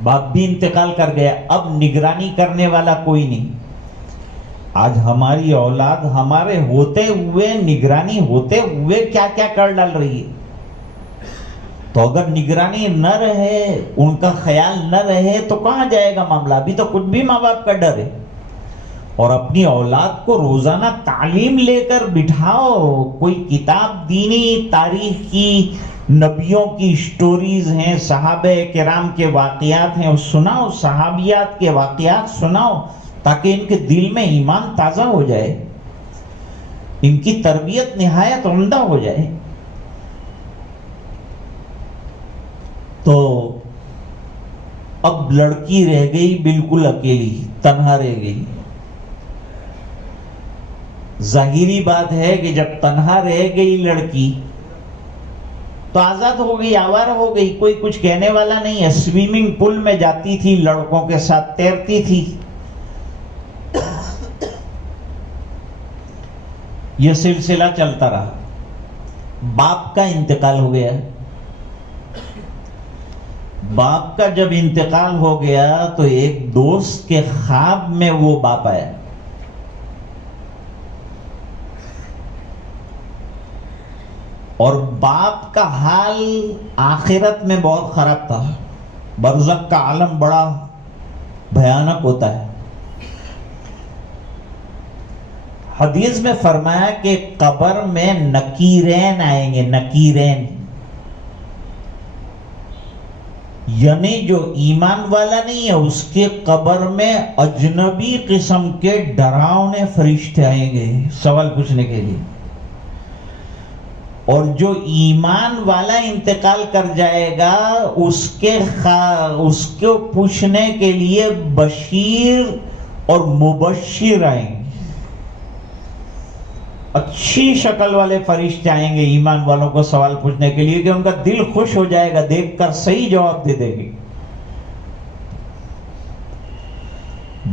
باپ بھی انتقال کر گیا. اب نگرانی کرنے والا کوئی نہیں. آج ہماری اولاد ہمارے ہوتے ہوئے، نگرانی ہوتے ہوئے کیا کیا کر ڈال رہی ہے. تو اگر نگرانی نہ رہے، ان کا خیال نہ رہے تو کہاں جائے گا معاملہ؟ ابھی تو کچھ بھی ماں باپ کا ڈر ہے. اور اپنی اولاد کو روزانہ تعلیم لے کر بٹھاؤ. کوئی کتاب دینی، تاریخ کی، نبیوں کی سٹوریز ہیں، صحابہ کرام کے واقعات ہیں، سناؤ. صحابیات کے واقعات سناؤ تاکہ ان کے دل میں ایمان تازہ ہو جائے، ان کی تربیت نہایت عمدہ ہو جائے. تو اب لڑکی رہ گئی بالکل اکیلی، تنہا رہ گئی. ظاہری بات ہے کہ جب تنہا رہ گئی لڑکی تو آزاد ہو گئی، آوارہ ہو گئی، کوئی کچھ کہنے والا نہیں ہے. سوئمنگ پول میں جاتی تھی، لڑکوں کے ساتھ تیرتی تھی. یہ سلسلہ چلتا رہا. باپ کا انتقال ہو گیا. باپ کا جب انتقال ہو گیا تو ایک دوست کے خواب میں وہ باپ آیا. اور باپ کا حال آخرت میں بہت خراب تھا. برزخ کا عالم بڑا بھیانک ہوتا ہے. حدیث میں فرمایا کہ قبر میں نکیرین آئیں گے. نکیرین یعنی جو ایمان والا نہیں ہے اس کے قبر میں اجنبی قسم کے ڈراؤنے فرشتے آئیں گے سوال پوچھنے کے لیے. اور جو ایمان والا انتقال کر جائے گا اس کو پوچھنے کے لیے بشیر اور مبشر آئیں گے. اچھی شکل والے فرشتے آئیں گے ایمان والوں کو سوال پوچھنے کے لیے کہ ان کا دل خوش ہو جائے گا دیکھ کر، صحیح جواب دے دے گی.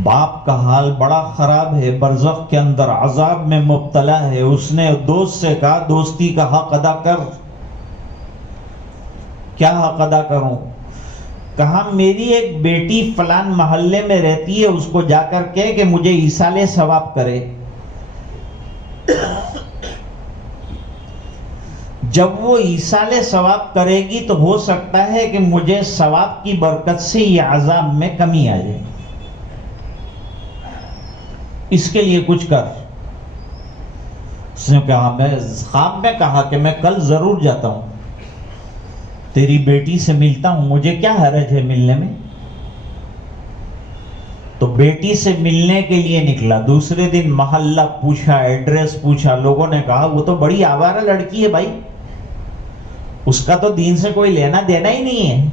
باپ کا حال بڑا خراب ہے، برزخ کے اندر عذاب میں مبتلا ہے. اس نے دوست سے کہا دوستی کا حق ادا کر. کیا حق ادا کروں؟ کہا میری ایک بیٹی فلان محلے میں رہتی ہے، اس کو جا کر کہے کہ مجھے ایصال ثواب کرے. جب وہ ایصال ثواب کرے گی تو ہو سکتا ہے کہ مجھے ثواب کی برکت سے یہ عذاب میں کمی آ جائے. اس کے لیے کچھ کر. اس نے کہا میں خواب میں کہا کہ میں کل ضرور جاتا ہوں، تیری بیٹی سے ملتا ہوں، مجھے کیا حرج ہے ملنے میں. تو بیٹی سے ملنے کے لیے نکلا. دوسرے دن محلہ پوچھا، ایڈریس پوچھا. لوگوں نے کہا وہ تو بڑی آوارہ لڑکی ہے بھائی، اس کا تو دین سے کوئی لینا دینا ہی نہیں ہے،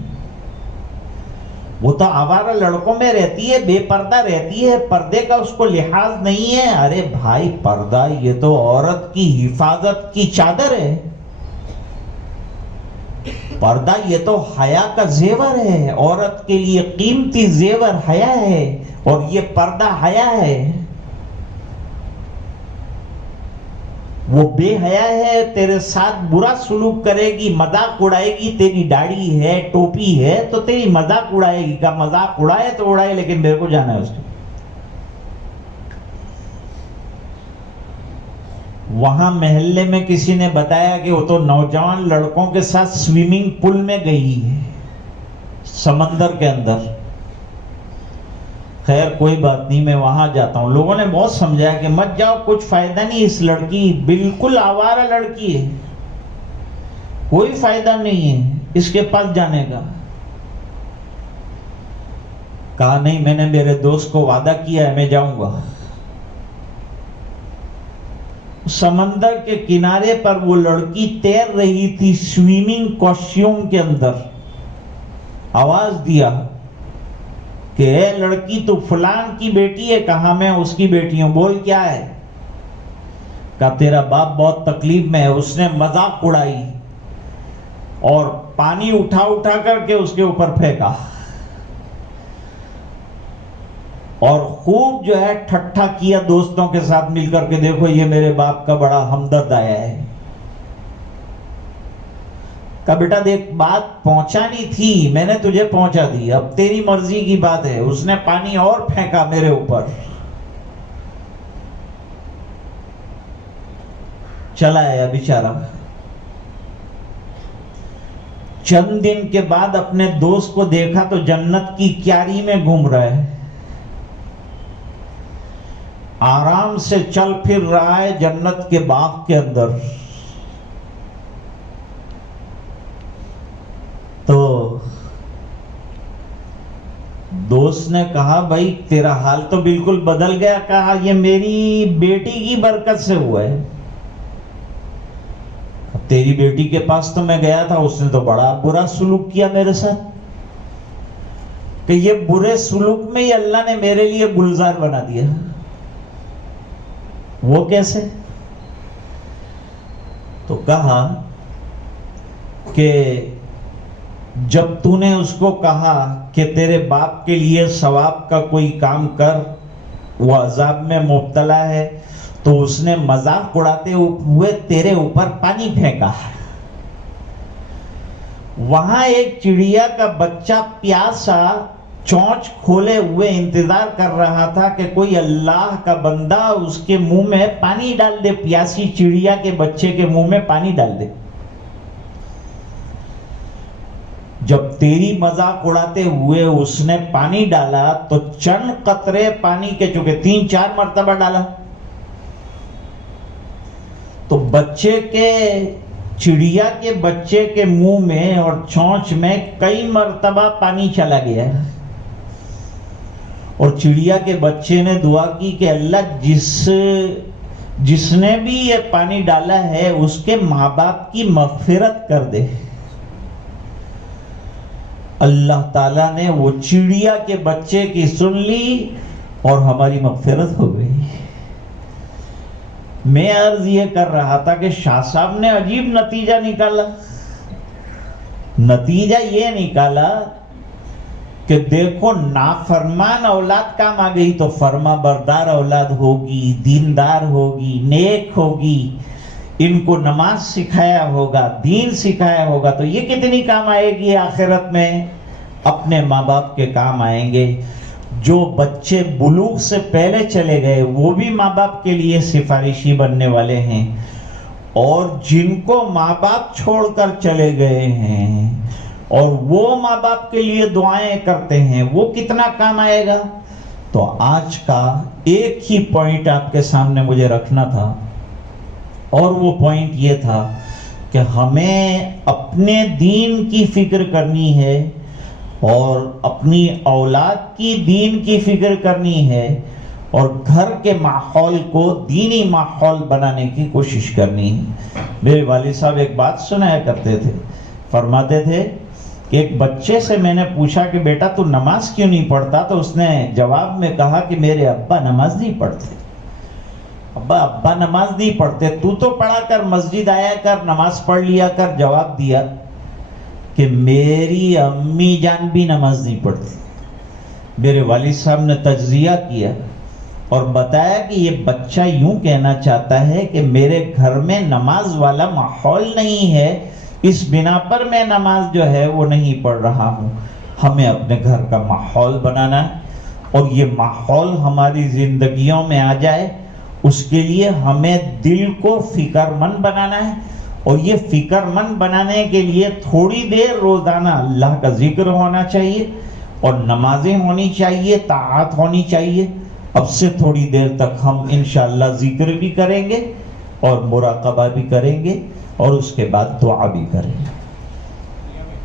وہ تو آوارہ لڑکوں میں رہتی ہے، بے پردہ رہتی ہے، پردے کا اس کو لحاظ نہیں ہے. ارے بھائی پردہ یہ تو عورت کی حفاظت کی چادر ہے. پردہ یہ تو حیا کا زیور ہے، عورت کے لیے قیمتی زیور حیا ہے، اور یہ پردہ حیا ہے. وہ بے حیا ہے، تیرے ساتھ برا سلوک کرے گی، مذاق اڑائے گی. تیری داڑھی ہے، ٹوپی ہے تو تیری مذاق اڑائے گی. کا مذاق اڑائے تو اڑائے، لیکن میرے کو جانا ہے اس کو. وہاں محلے میں کسی نے بتایا کہ وہ تو نوجوان لڑکوں کے ساتھ سوئمنگ پول میں گئی ہے، سمندر کے اندر. خیر کوئی بات نہیں، میں وہاں جاتا ہوں. لوگوں نے بہت سمجھایا کہ مت جاؤ، کچھ فائدہ نہیں. اس لڑکی بالکل آوارہ لڑکی ہے، کوئی فائدہ نہیں ہے اس کے پاس جانے کا. کہا نہیں، میں نے میرے دوست کو وعدہ کیا ہے، میں جاؤں گا. سمندر کے کنارے پر وہ لڑکی تیر رہی تھی سوئمنگ کاسٹیوم کے اندر. آواز دیا کہ اے لڑکی تو فلان کی بیٹی ہے. کہا میں اس کی بیٹی ہوں. بول کیا ہے؟ کہا تیرا باپ بہت تکلیف میں ہے. اس نے مذاق اڑائی اور پانی اٹھا اٹھا کر کے اس کے اوپر پھینکا اور خوب جو ہے ٹھٹھا کیا دوستوں کے ساتھ مل کر کے. دیکھو یہ میرے باپ کا بڑا ہمدرد آیا ہے. کہا بیٹا دیکھ بات پہنچانی تھی، میں نے تجھے پہنچا دی، اب تیری مرضی کی بات ہے. اس نے پانی اور پھینکا میرے اوپر. چلا آیا بیچارہ. چند دن کے بعد اپنے دوست کو دیکھا تو جنت کی کیاری میں گھوم رہا ہے، آرام سے چل پھر رہا ہے جنت کے باغ کے اندر. تو دوست نے کہا بھائی تیرا حال تو بالکل بدل گیا. کہا یہ میری بیٹی کی برکت سے ہوا ہے. تیری بیٹی کے پاس تو میں گیا تھا، اس نے تو بڑا برا سلوک کیا میرے ساتھ. کہ یہ برے سلوک میں ہی اللہ نے میرے لیے گلزار بنا دیا. وہ کیسے؟ تو کہا کہ جب تو نے اس کو کہا کہ تیرے باپ کے لیے ثواب کا کوئی کام کر، وہ عذاب میں مبتلا ہے، تو اس نے مذاق اڑاتے ہوئے تیرے اوپر پانی پھینکا۔ وہاں ایک چڑیا کا بچہ پیاسا چونچ کھولے ہوئے انتظار کر رہا تھا کہ کوئی اللہ کا بندہ اس کے منہ میں پانی ڈال دے، پیاسی چڑیا کے بچے کے منہ میں پانی ڈال دے۔ جب تیری مذاق اڑاتے ہوئے اس نے پانی ڈالا تو چند قطرے پانی کے چکے 3-4 مرتبہ ڈالا تو بچے کے چڑیا کے بچے کے منہ میں اور چونچ میں کئی مرتبہ پانی چلا گیا، اور چڑیا کے بچے نے دعا کی کہ اللہ جس نے بھی یہ پانی ڈالا ہے اس کے ماں باپ کی مغفرت کر دے۔ اللہ تعالیٰ نے وہ چڑیا کے بچے کی سن لی اور ہماری مغفرت ہو گئی۔ میں عرض یہ کر رہا تھا کہ شاہ صاحب نے عجیب نتیجہ نکالا۔ نتیجہ یہ نکالا کہ دیکھو نافرمان اولاد کام آ گئی تو فرما بردار اولاد ہوگی، دیندار ہوگی، نیک ہوگی، ان کو نماز سکھایا ہوگا، دین سکھایا ہوگا تو یہ کتنی کام آئے گی آخرت میں، اپنے ماں باپ کے کام آئیں گے۔ جو بچے بلوغ سے پہلے چلے گئے وہ بھی ماں باپ کے لیے سفارشی بننے والے ہیں، اور جن کو ماں باپ چھوڑ کر چلے گئے ہیں اور وہ ماں باپ کے لیے دعائیں کرتے ہیں وہ کتنا کام آئے گا۔ تو آج کا ایک ہی پوائنٹ آپ کے سامنے مجھے رکھنا تھا، اور وہ پوائنٹ یہ تھا کہ ہمیں اپنے دین کی فکر کرنی ہے اور اپنی اولاد کی دین کی فکر کرنی ہے، اور گھر کے ماحول کو دینی ماحول بنانے کی کوشش کرنی ہے۔ میرے والد صاحب ایک بات سنایا کرتے تھے، فرماتے تھے کہ ایک بچے سے میں نے پوچھا کہ بیٹا تو نماز کیوں نہیں پڑھتا، تو اس نے جواب میں کہا کہ میرے ابا نماز نہیں پڑھتے۔ ابا نماز نہیں پڑھتے، تو پڑھا کر، مسجد آیا کر، نماز پڑھ لیا کر۔ جواب دیا کہ میری امی جان بھی نماز نہیں پڑھتی۔ میرے والد صاحب نے تجزیہ کیا اور بتایا کہ یہ بچہ یوں کہنا چاہتا ہے کہ میرے گھر میں نماز والا ماحول نہیں ہے، اس بنا پر میں نماز جو ہے وہ نہیں پڑھ رہا ہوں۔ ہمیں اپنے گھر کا ماحول بنانا ہے، اور یہ ماحول ہماری زندگیوں میں آ جائے اس کے لیے ہمیں دل کو فکر مند بنانا ہے، اور یہ فکر مند بنانے کے لیے تھوڑی دیر روزانہ اللہ کا ذکر ہونا چاہیے، اور نمازیں ہونی چاہیے، طاعت ہونی چاہیے۔ اب سے تھوڑی دیر تک ہم انشاءاللہ ذکر بھی کریں گے اور مراقبہ بھی کریں گے، اور اس کے بعد دعا بھی کریں گے۔